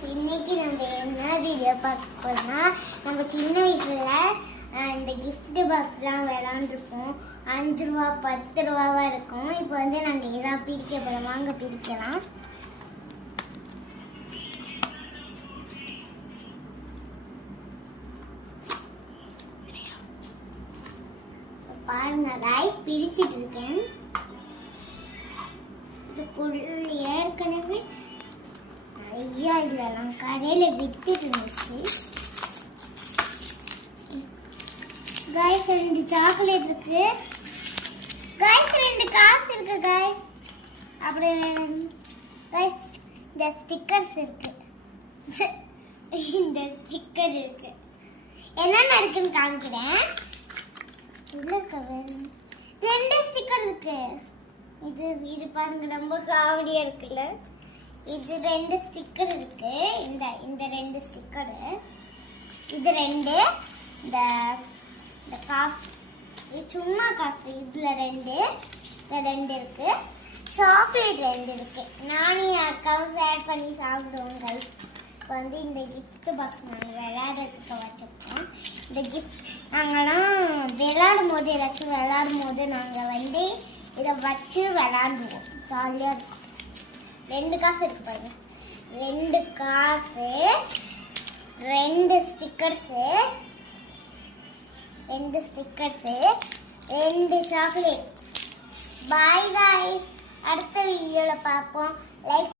guys இன்னைக்கு நம்ம என்ன வீடியோ பார்க்க போறோம்னா நம்ம சின்ன வயசுல இந்த gift பாக்ஸ்லாம் விளையாண்டுருப்போம் 5 ரூபாய் 10 ரூபாவா இருக்கும் இப்போ வந்து நாங்க இதெல்லாம் பிரிக்க போறோம் வாங்க பிரிக்கலாம் பாருங்க गाइस பிரிச்சிட்டு இருக்கேன் இதுக்குள்ள ஏற்கனவே ஐயா இதெல்லாம் கடையில் வித்துட்டு இருந்துச்சு गाइस 2 சாக்லேட் இருக்கு गाइस 2 காசு இருக்கு गाइस அப்படியே गाइस இந்த ஸ்டிக்கர்ஸ் இருக்கு இந்த ஸ்டிக்கர் இருக்கு என்னென்ன இருக்குன்னு காமிக்கிறேன் உள்ள கவர் 2 ஸ்டிக்கர் இருக்கு இது பாருங்க ரொம்ப காமெடியா இருக்குல்ல இது 2 ஸ்டிக்கர் இருக்கு இந்த 2 ஸ்டிக்கர் இது 2 இந்த காசு இது சும்மா காசு இதுல 2 இருக்கு சாக்லேட் 2 இருக்கு நானே அக்காவும் ஷேர் பண்ணி சாப்பிடுவோம் गाइस இப்போ வந்து இந்த கிஃப்ட் பாக்ஸ் நாங்கள் விளையாடுறதுக்கு வச்சுருக்கோம் இந்த கிஃப்ட் நாங்கள்லாம் விளையாடும் போது நாங்கள் வந்து இதை வச்சு விளையாடுவோம் ஜாலியாக இருக்கும் 2 காசு இருக்கு பாருங்க 2 காசு 2 ஸ்டிக்கர்ஸு 2 சாக்லேட் பாய் गाइस அடுத்த வீடியோவில் பார்ப்போம் லைக்